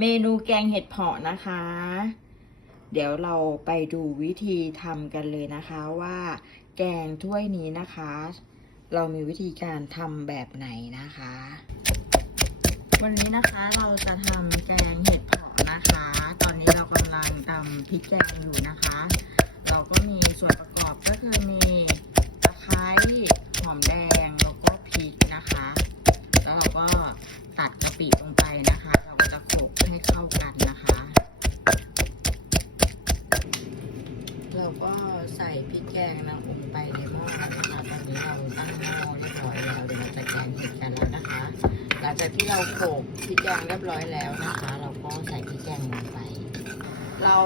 เมนูแกงเห็ดเผาะนะคะ เดี๋ยวเราไปดูวิธีทำกันเลยนะคะว่า แกงถ้วยนี้นะคะ เรามีวิธีการทำแบบไหนนะคะ วันนี้นะคะเราจะทำแกงเห็ดเผาะนะคะ ตอนนี้เรากำลังตำพริกแกงอยู่นะคะ เราก็มีส่วนประกอบก็คือมีตะไคร้หอมแดงแล้วก็พริกนะคะ แล้วเราก็ตั ดกะปิลงไปนะคะ เราก็จะโขลกให้เข้ากันนะคะ เราก็ใส่พริกแกงนะลงไปในหม้อนะคะตอนนี้เราตั้งหม้อเรียบร้อยแล้วเดี๋ยวเราจะแกงเห็ดกันแล้วนะคะ หลังจากที่เราโขลกพริกแกงเรียบร้อยแล้วนะคะ เราก็ใส่พริกแกงลงไป เรา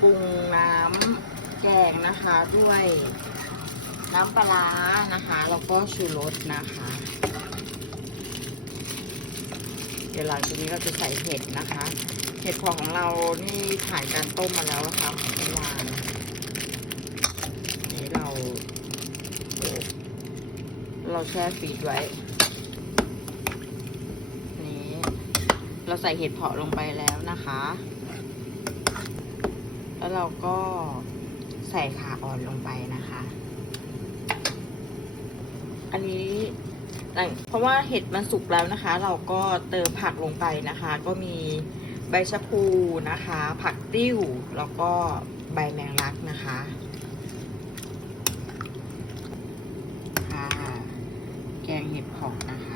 ปรุงน้ำแกงนะคะด้วยน้ำปลานะคะ แล้วก็ชูรสนะคะ เดี๋ยวหลังจากนี้เราจะใส่เห็ดนะคะ เห็ดของเรานี่ผ่านการต้มมาแล้วนะคะเมื่อวานนี่เรา เราแช่ฟีดไว้ นี่ เราใส่เห็ดเผาะลงไปแล้วนะคะ แล้วเราก็ใส่ขาอ่อนลงไปนะคะ อันนี้ เพราะว่าเห็ดมันสุกแล้วนะคะ เราก็เติมผักลงไปนะคะ ก็มีใบชะพูนะคะ ผักติ้วแล้วก็ใบแมงลักนะคะค่ะแกงเห็ดเผาะนะ